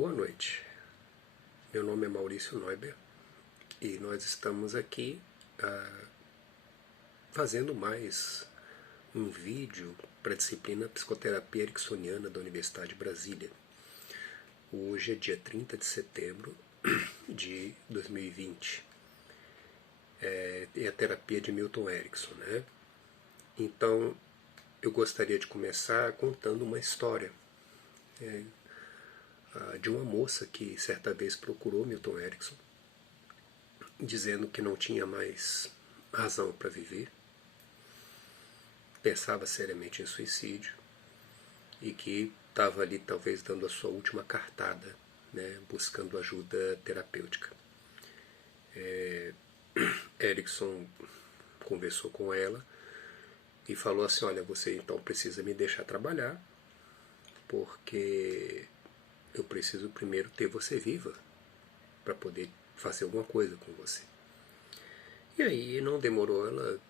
Boa noite, meu nome é Maurício Neuber e nós estamos aqui fazendo mais um vídeo para a disciplina Psicoterapia Ericksoniana da Universidade de Brasília. Hoje é dia 30 de setembro de 2020. É a terapia de Milton Erickson, né? Então, eu gostaria de começar contando uma história de uma moça que certa vez procurou Milton Erickson, dizendo que não tinha mais razão para viver, pensava seriamente em suicídio e que estava ali talvez dando a sua última cartada, né, buscando ajuda terapêutica. Erickson conversou com ela e falou assim: olha, você então precisa me deixar trabalhar, porque eu preciso primeiro ter você viva para poder fazer alguma coisa com você. E aí não demorou, ela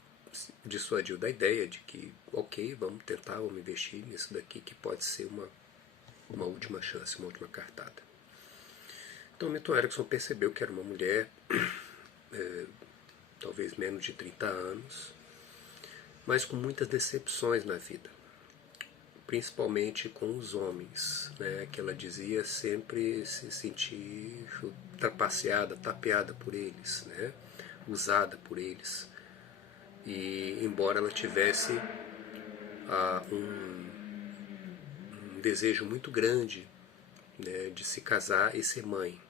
dissuadiu da ideia de que, ok, vamos tentar, vamos investir nisso daqui que pode ser uma última chance, uma última cartada. Então Milton Erickson percebeu que era uma mulher, talvez menos de 30 anos, mas com muitas decepções na vida, principalmente com os homens, né, que ela dizia sempre se sentir trapaceada, tapeada por eles, né, usada por eles. E embora ela tivesse um desejo muito grande, né, de se casar e ser mãe,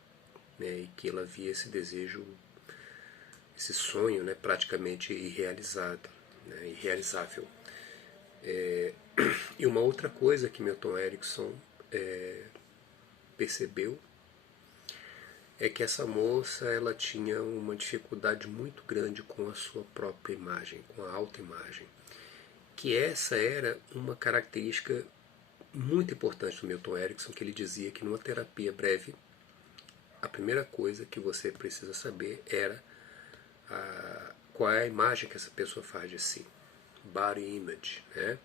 né, e que ela via esse desejo, esse sonho, né, praticamente irrealizado, né, irrealizável. E uma outra coisa que Milton Erickson percebeu é que essa moça ela tinha uma dificuldade muito grande com a sua própria imagem, com a autoimagem, que essa era uma característica muito importante do Milton Erickson, que ele dizia que numa terapia breve, a primeira coisa que você precisa saber era qual é a imagem que essa pessoa faz de si. Body image, né?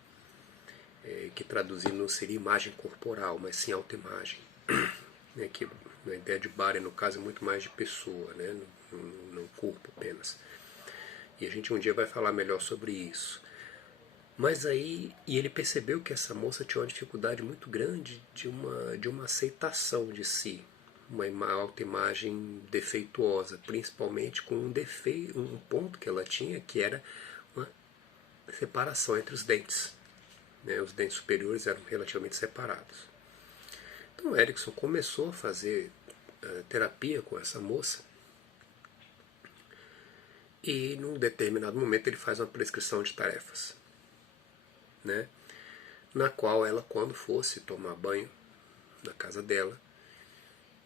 Que traduzindo não seria imagem corporal, mas sim autoimagem. Né? Que a ideia de body, no caso, é muito mais de pessoa, né? Não corpo apenas. E a gente um dia vai falar melhor sobre isso. Mas aí, e ele percebeu que essa moça tinha uma dificuldade muito grande de uma aceitação de si, uma autoimagem defeituosa, principalmente com um ponto que ela tinha, que era uma separação entre os dentes, né? Os dentes superiores eram relativamente separados. Então Erickson começou a fazer terapia com essa moça e num determinado momento ele faz uma prescrição de tarefas, né? Na qual ela, quando fosse tomar banho na casa dela,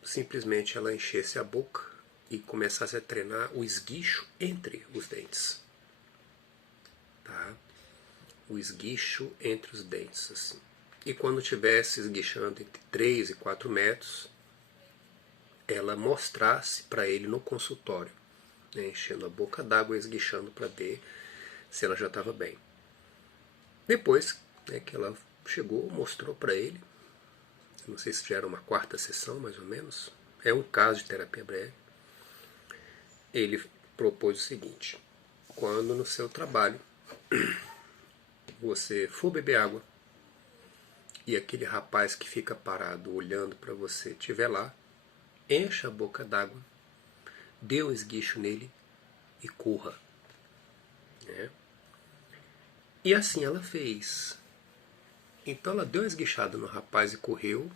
simplesmente ela enchesse a boca e começasse a treinar o esguicho entre os dentes, tá? O esguicho entre os dentes, assim. E quando estivesse esguichando entre 3 e 4 metros, ela mostrasse para ele no consultório, né, enchendo a boca d'água e esguichando para ver se ela já estava bem. Depois, né, que ela chegou, mostrou para ele, não sei se já era uma quarta sessão mais ou menos, é um caso de terapia breve, ele propôs o seguinte: quando no seu trabalho você for beber água e aquele rapaz que fica parado olhando para você estiver lá, encha a boca d'água, dê um esguicho nele e corra, né? E assim ela fez. Então ela deu uma esguichada no rapaz e correu.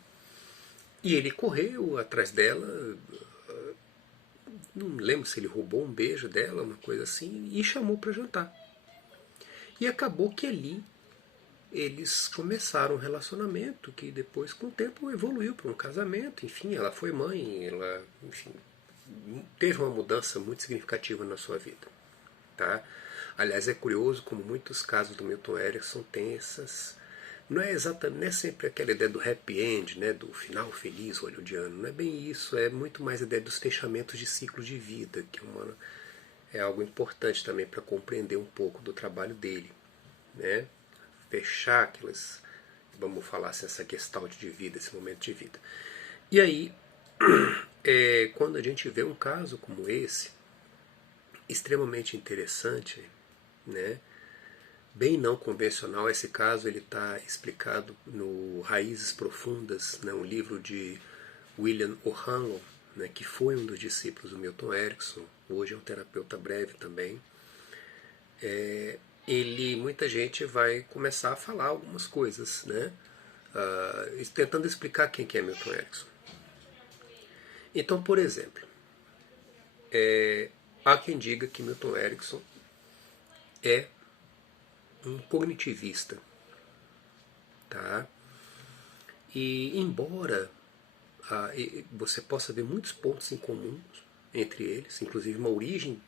E ele correu atrás dela. Não lembro se ele roubou um beijo dela, uma coisa assim, e chamou para jantar. E acabou que ali eles começaram um relacionamento que depois, com o tempo, evoluiu para um casamento. Enfim, ela foi mãe, ela, enfim, teve uma mudança muito significativa na sua vida, tá? Aliás, é curioso como muitos casos do Milton Erickson têm essas... Não é sempre aquela ideia do happy end, né, do final feliz hollywoodiano. Não é bem isso, é muito mais a ideia dos fechamentos de ciclo de vida, que é algo importante também para compreender um pouco do trabalho dele, né? Fechar aquelas, vamos falar assim, essa gestalt de vida, esse momento de vida. E aí, quando a gente vê um caso como esse, extremamente interessante, né? Bem não convencional, esse caso ele está explicado no Raízes Profundas, né? Um livro de William O'Hanlon, né? Que foi um dos discípulos do Milton Erickson, hoje é um terapeuta breve também. Muita gente vai começar a falar algumas coisas, né? Tentando explicar quem que é Milton Erickson. Então, por exemplo, há quem diga que Milton Erickson é um cognitivista, tá? E embora você possa ver muitos pontos em comum entre eles, inclusive uma origem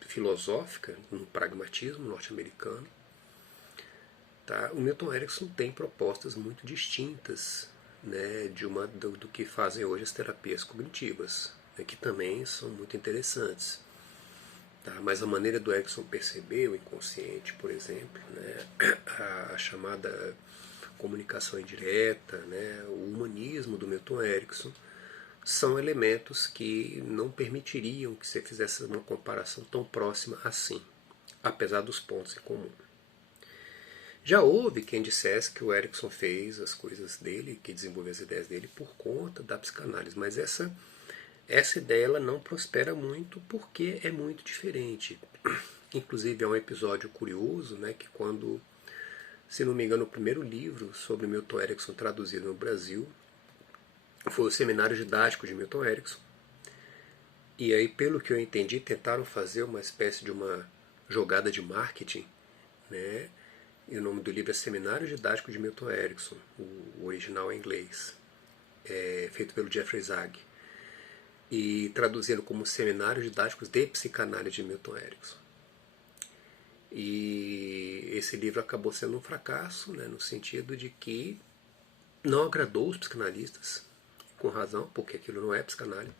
filosófica no pragmatismo norte-americano, tá? O Milton Erickson tem propostas muito distintas, né, do que fazem hoje as terapias cognitivas, né, que também são muito interessantes. Tá? Mas a maneira do Erickson perceber o inconsciente, por exemplo, né, a chamada comunicação indireta, né, o humanismo do Milton Erickson, são elementos que não permitiriam que você fizesse uma comparação tão próxima assim, apesar dos pontos em comum. Já houve quem dissesse que o Erickson fez as coisas dele, que desenvolveu as ideias dele por conta da psicanálise, mas essa ideia ela não prospera muito porque é muito diferente. Inclusive é um episódio curioso, né, que quando, se não me engano, o primeiro livro sobre Milton Erickson traduzido no Brasil foi o Seminário Didático de Milton Erickson. E aí, pelo que eu entendi, tentaram fazer uma espécie de uma jogada de marketing, né? E o nome do livro é Seminário Didático de Milton Erickson, o original em inglês, feito pelo Jeffrey Zag, e traduzindo como Seminários Didáticos de Psicanálise de Milton Erickson. E esse livro acabou sendo um fracasso, né, no sentido de que não agradou os psicanalistas, com razão, porque aquilo não é psicanálise,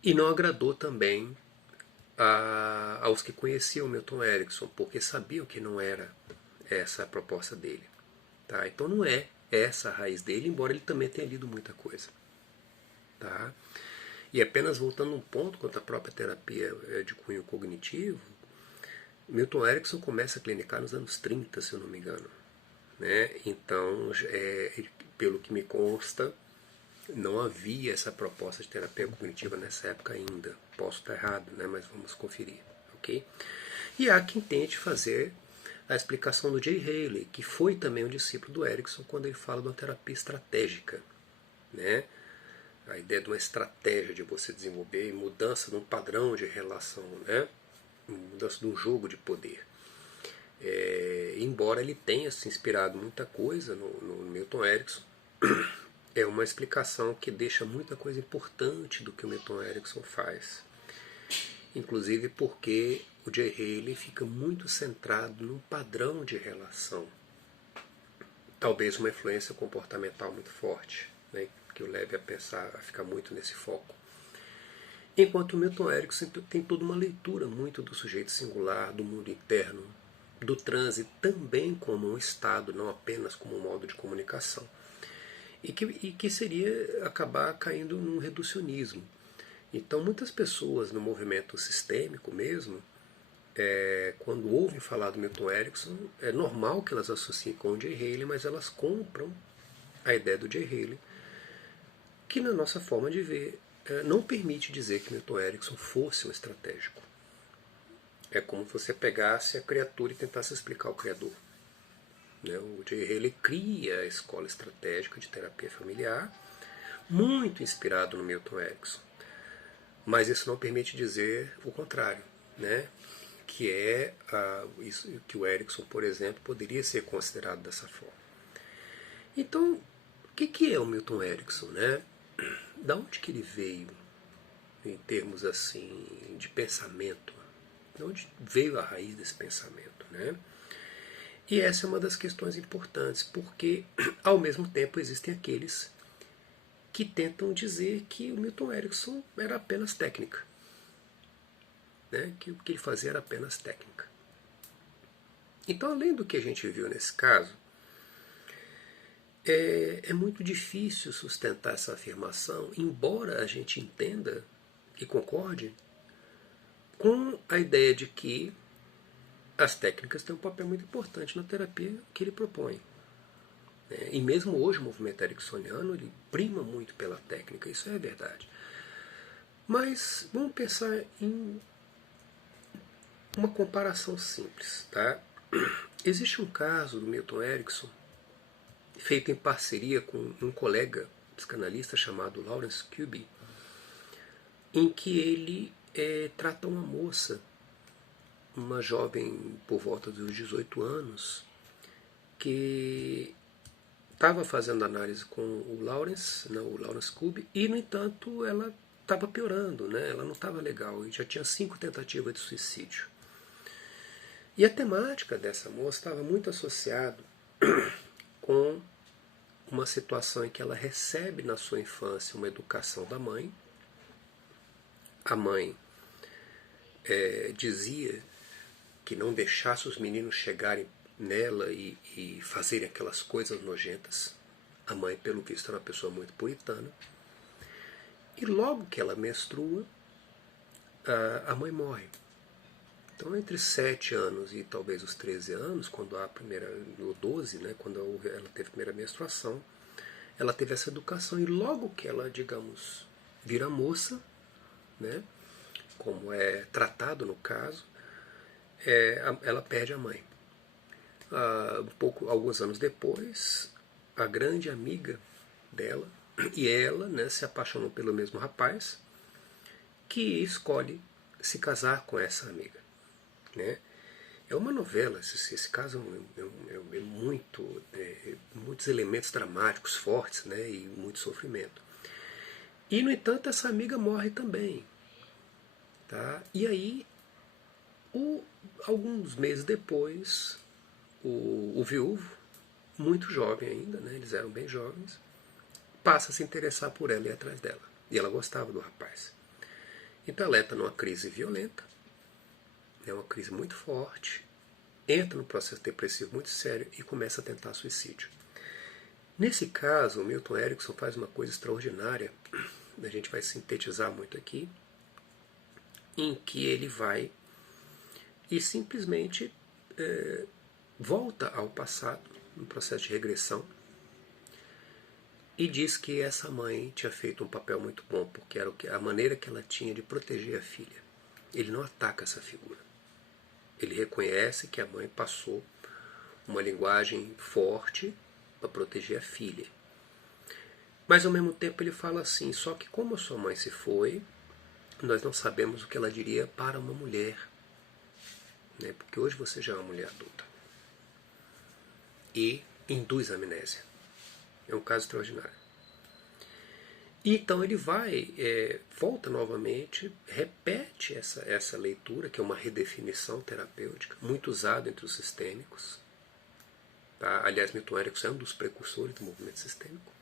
e não agradou também aos que conheciam Milton Erickson, porque sabiam que não era essa a proposta dele. Tá? Então não é essa a raiz dele, embora ele também tenha lido muita coisa. Tá? E apenas voltando um ponto quanto à própria terapia de cunho cognitivo, Milton Erickson começa a clinicar nos anos 30, se eu não me engano. Né? Então, pelo que me consta, não havia essa proposta de terapia cognitiva nessa época ainda. Posso estar errado, né? Mas vamos conferir. Okay? E há quem tente fazer a explicação do Jay Haley, que foi também um discípulo do Erickson, quando ele fala de uma terapia estratégica. Né? A ideia de uma estratégia de você desenvolver mudança de um padrão de relação, né? Mudança de um jogo de poder. Embora ele tenha se inspirado muita coisa no Milton Erickson, é uma explicação que deixa muita coisa importante do que o Milton Erickson faz. Inclusive porque o Jay Haley fica muito centrado num padrão de relação. Talvez uma influência comportamental muito forte, né, que o leve a pensar, a ficar muito nesse foco. Enquanto o Milton Erickson tem toda uma leitura muito do sujeito singular, do mundo interno, do transe também como um estado, não apenas como um modo de comunicação. E que seria acabar caindo num reducionismo. Então muitas pessoas no movimento sistêmico mesmo, quando ouvem falar do Milton Erickson, é normal que elas associem com o Jay Haley, mas elas compram a ideia do Jay Haley, que na nossa forma de ver não permite dizer que Milton Erickson fosse um estratégico. É como se você pegasse a criatura e tentasse explicar o criador. O Jay Haley cria a escola estratégica de terapia familiar, muito inspirado no Milton Erickson. Mas isso não permite dizer o contrário, né? Que é isso que o Erickson, por exemplo, poderia ser considerado dessa forma. Então, o que é o Milton Erickson, né? Da onde que ele veio, em termos assim de pensamento? De onde veio a raiz desse pensamento, né? E essa é uma das questões importantes, porque ao mesmo tempo existem aqueles que tentam dizer que o Milton Erickson era apenas técnica, né? Que o que ele fazia era apenas técnica. Então, além do que a gente viu nesse caso, é muito difícil sustentar essa afirmação, embora a gente entenda e concorde com a ideia de que as técnicas têm um papel muito importante na terapia que ele propõe. E mesmo hoje o movimento ericksoniano ele prima muito pela técnica, isso é verdade. Mas vamos pensar em uma comparação simples. Tá? Existe um caso do Milton Erickson, feito em parceria com um colega psicanalista chamado Lawrence Kubi, em que ele trata uma moça, uma jovem por volta dos 18 anos, que estava fazendo análise com o Lawrence Kubi, e no entanto ela estava piorando, né? Ela não estava legal, e já tinha 5 tentativas de suicídio. E a temática dessa moça estava muito associada com uma situação em que ela recebe na sua infância uma educação da mãe. A mãe dizia que não deixasse os meninos chegarem nela e fazerem aquelas coisas nojentas. A mãe, pelo visto, era uma pessoa muito puritana. E logo que ela menstrua, a mãe morre. Então, entre 7 anos e talvez os 13 anos, quando a primeira, ou 12, né, quando ela teve a primeira menstruação, ela teve essa educação. E logo que ela, digamos, vira moça, né, como é tratado no caso, ela perde a mãe. Alguns anos depois, a grande amiga dela e ela, né, se apaixonam pelo mesmo rapaz, que escolhe se casar com essa amiga. Né? É uma novela, esse caso é muitos elementos dramáticos fortes, né, e muito sofrimento. E, no entanto, essa amiga morre também. Tá? E aí, alguns meses depois, o viúvo, muito jovem ainda, né, eles eram bem jovens, passa a se interessar por ela e ir atrás dela. E ela gostava do rapaz. Então ela entra numa crise violenta, é uma crise muito forte, entra num processo depressivo muito sério e começa a tentar suicídio. Nesse caso, o Milton Erickson faz uma coisa extraordinária, a gente vai sintetizar muito aqui, em que ele vai e simplesmente volta ao passado, um processo de regressão, e diz que essa mãe tinha feito um papel muito bom, porque era a maneira que ela tinha de proteger a filha. Ele não ataca essa figura. Ele reconhece que a mãe passou uma linguagem forte para proteger a filha. Mas ao mesmo tempo ele fala assim, só que como a sua mãe se foi, nós não sabemos o que ela diria para uma mulher. Né? Porque hoje você já é uma mulher adulta. E induz a amnésia. É um caso extraordinário. E então ele vai, volta novamente, repete essa leitura, que é uma redefinição terapêutica, muito usada entre os sistêmicos. Tá? Aliás, Milton Erickson é um dos precursores do movimento sistêmico.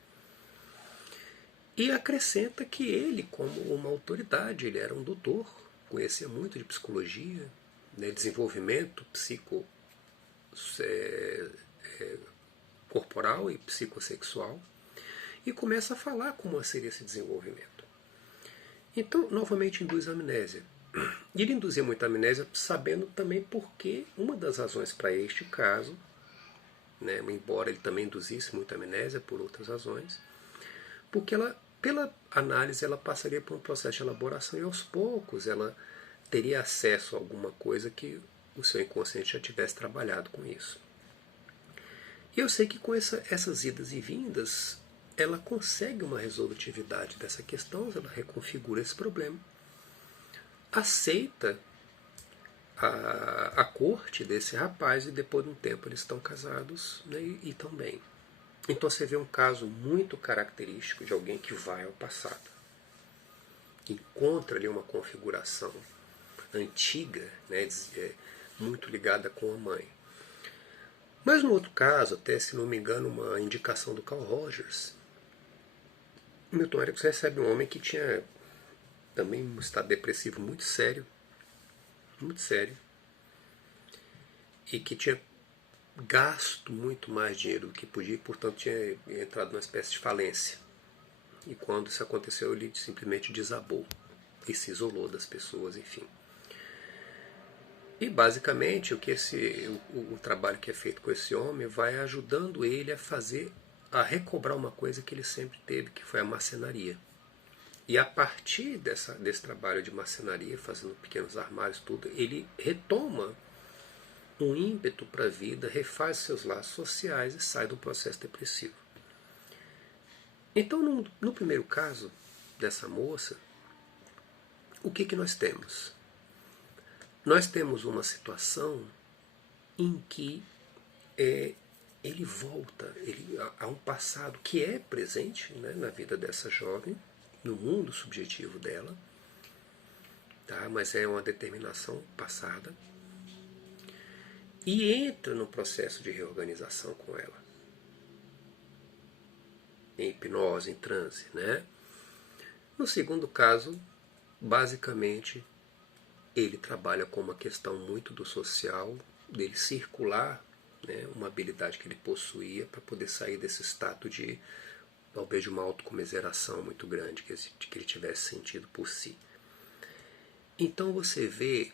E acrescenta que ele, como uma autoridade, ele era um doutor, conhecia muito de psicologia, né, desenvolvimento corporal e psicossexual, e começa a falar como seria esse desenvolvimento. Então, novamente induz a amnésia. E ele induzia muita amnésia sabendo também porque uma das razões para este caso, né, embora ele também induzisse muita amnésia por outras razões, porque ela, pela análise, ela passaria por um processo de elaboração e aos poucos ela teria acesso a alguma coisa que o seu inconsciente já tivesse trabalhado com isso. E eu sei que com essas idas e vindas, ela consegue uma resolutividade dessa questão, ela reconfigura esse problema, aceita a corte desse rapaz e depois de um tempo eles estão casados, né, e estão bem. Então você vê um caso muito característico de alguém que vai ao passado, encontra ali uma configuração antiga, né, muito ligada com a mãe. Mas no outro caso, até se não me engano, uma indicação do Carl Rogers, Milton Erickson recebe um homem que tinha também um estado depressivo muito sério, e que tinha gasto muito mais dinheiro do que podia, e portanto tinha entrado numa espécie de falência. E quando isso aconteceu, ele simplesmente desabou e se isolou das pessoas, enfim. E basicamente o trabalho que é feito com esse homem vai ajudando ele a recobrar uma coisa que ele sempre teve, que foi a marcenaria. E a partir desse trabalho de marcenaria, fazendo pequenos armários, tudo, ele retoma um ímpeto para a vida, refaz seus laços sociais e sai do processo depressivo. Então, no primeiro caso dessa moça, o que nós temos? Nós temos uma situação em que ele volta a um passado que é presente, né, na vida dessa jovem, no mundo subjetivo dela, tá? Mas é uma determinação passada, e entra no processo de reorganização com ela, em hipnose, em transe, né? No segundo caso, basicamente, ele trabalha com uma questão muito do social, dele circular, né, uma habilidade que ele possuía para poder sair desse estado de, talvez, de uma autocomiseração muito grande que ele tivesse sentido por si. Então você vê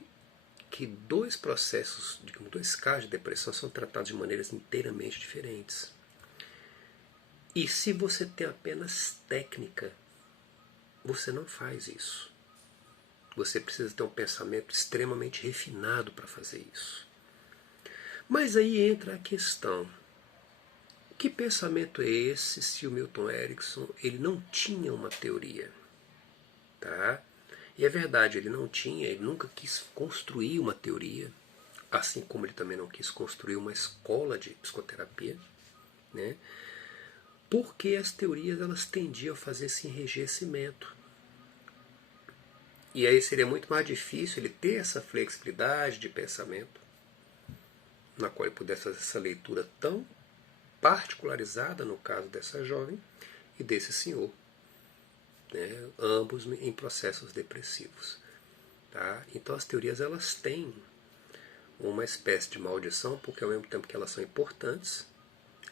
que dois processos, dois casos de depressão são tratados de maneiras inteiramente diferentes. E se você tem apenas técnica, você não faz isso. Você precisa ter um pensamento extremamente refinado para fazer isso. Mas aí entra a questão: que pensamento é esse se o Milton Erickson ele não tinha uma teoria? Tá? E é verdade, ele não tinha, ele nunca quis construir uma teoria, assim como ele também não quis construir uma escola de psicoterapia, né? Porque as teorias elas tendiam a fazer esse enrijecimento. E aí seria muito mais difícil ele ter essa flexibilidade de pensamento, na qual ele pudesse fazer essa leitura tão particularizada no caso dessa jovem e desse senhor, né? Ambos em processos depressivos. Tá? Então as teorias elas têm uma espécie de maldição, porque ao mesmo tempo que elas são importantes,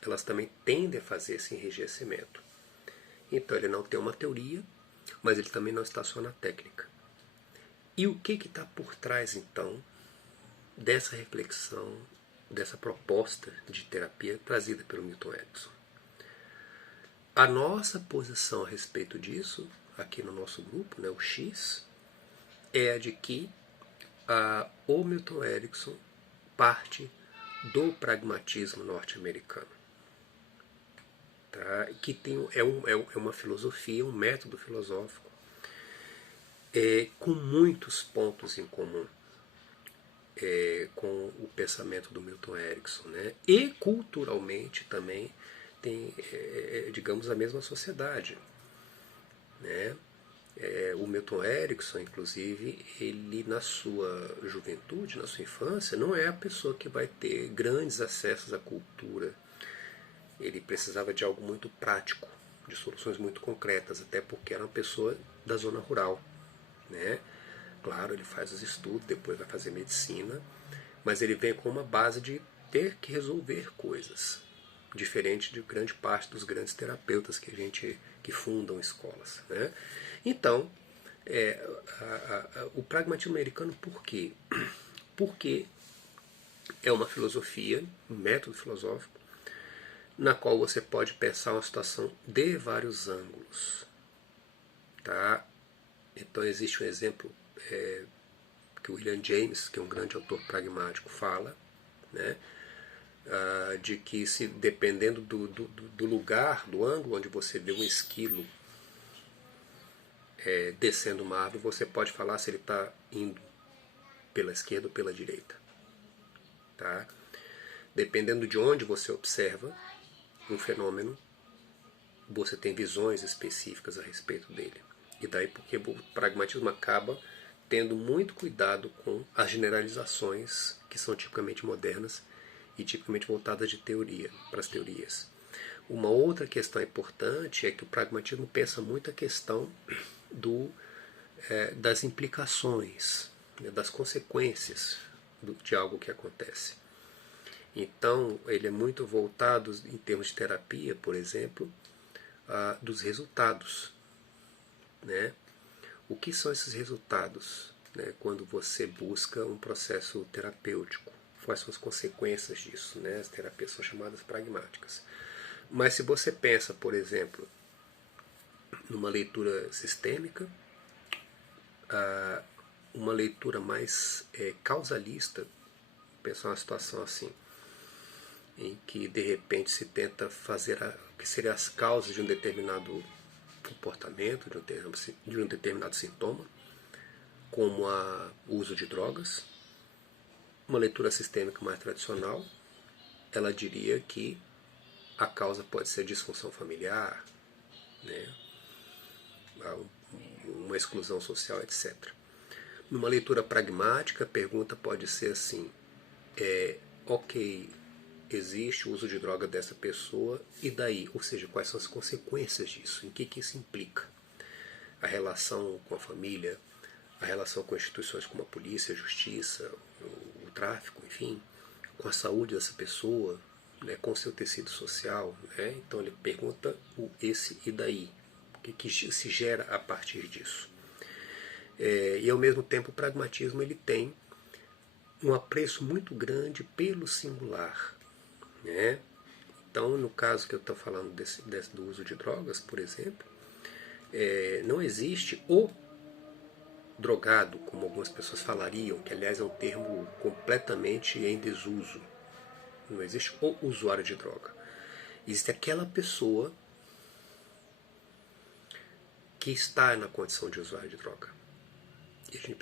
elas também tendem a fazer esse enrijecimento. Então ele não tem uma teoria, mas ele também não está só na técnica. E o que está por trás então dessa reflexão, dessa proposta de terapia trazida pelo Milton Erickson? A nossa posição a respeito disso, aqui no nosso grupo, né, o X, é a de que o Milton Erickson parte do pragmatismo norte-americano, tá? Que é uma filosofia, um método filosófico com muitos pontos em comum com o pensamento do Milton Erickson, né? E culturalmente também tem, digamos, a mesma sociedade, né? O Milton Erickson, inclusive, ele na sua juventude, na sua infância, não é a pessoa que vai ter grandes acessos à cultura. Ele precisava de algo muito prático, de soluções muito concretas, até porque era uma pessoa da zona rural, né? Claro, ele faz os estudos, depois vai fazer medicina, mas ele vem com uma base de ter que resolver coisas, diferente de grande parte dos grandes terapeutas que fundam escolas, né? Então, o pragmatismo americano, por quê? Porque é uma filosofia, um método filosófico, na qual você pode pensar uma situação de vários ângulos. Tá? Então existe um exemplo que o William James, que é um grande autor pragmático, fala, né? De que se dependendo do lugar, do ângulo onde você vê um esquilo descendo uma árvore, você pode falar se ele está indo pela esquerda ou pela direita. Tá? Dependendo de onde você observa um fenômeno, você tem visões específicas a respeito dele. E daí porque o pragmatismo acaba tendo muito cuidado com as generalizações que são tipicamente modernas e tipicamente voltadas de teoria, para as teorias. Uma outra questão importante é que o pragmatismo pensa muito a questão das implicações, né, das consequências de algo que acontece. Então, ele é muito voltado, em termos de terapia, por exemplo, dos resultados, né? O que são esses resultados, né, quando você busca um processo terapêutico? Quais são as consequências disso? Né? As terapias são chamadas pragmáticas. Mas se você pensa, por exemplo, numa leitura sistêmica, uma leitura mais causalista, pensar uma situação assim, em que de repente se tenta fazer o que seriam as causas de um determinado comportamento, de um determinado sintoma, como o uso de drogas. Uma leitura sistêmica mais tradicional, ela diria que a causa pode ser disfunção familiar, né, uma exclusão social, etc. Numa leitura pragmática, a pergunta pode ser assim: ok, existe o uso de droga dessa pessoa, e daí? Ou seja, quais são as consequências disso? Em que isso implica? A relação com a família, a relação com instituições como a polícia, a justiça, o tráfico, enfim, com a saúde dessa pessoa, né, com o seu tecido social. Né? Então ele pergunta o esse e daí, o que se gera a partir disso. E ao mesmo tempo o pragmatismo ele tem um apreço muito grande pelo singular. Né? Então, no caso que eu estou falando do uso de drogas, por exemplo, não existe o drogado, como algumas pessoas falariam, que aliás é um termo completamente em desuso. Não existe o usuário de droga. Existe aquela pessoa que está na condição de usuário de droga. E a gente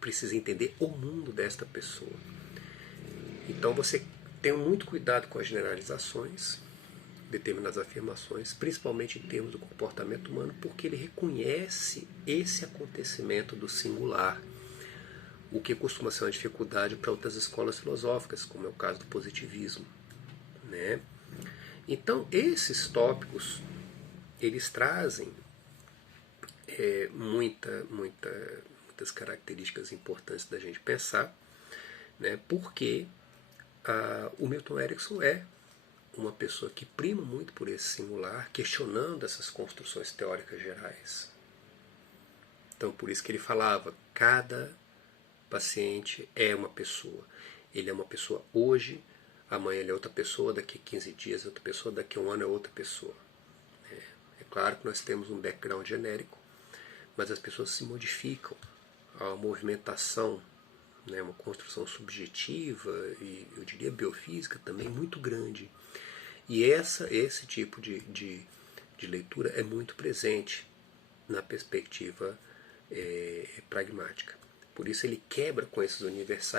precisa entender o mundo desta pessoa. Então você tem muito cuidado com as generalizações, determinadas afirmações, principalmente em termos do comportamento humano, porque ele reconhece esse acontecimento do singular, o que costuma ser uma dificuldade para outras escolas filosóficas, como é o caso do positivismo. Né? Então, esses tópicos, eles trazem muitas características importantes da gente pensar, né? Porque o Milton Erickson é uma pessoa que prima muito por esse singular, questionando essas construções teóricas gerais. Então, por isso que ele falava, cada paciente é uma pessoa. Ele é uma pessoa hoje, amanhã ele é outra pessoa, daqui a 15 dias é outra pessoa, daqui a um ano é outra pessoa. É claro que nós temos um background genérico, mas as pessoas se modificam. Há uma movimentação, né, uma construção subjetiva e, eu diria, biofísica também muito grande. E esse tipo de leitura é muito presente na perspectiva pragmática. Por isso ele quebra com esses universais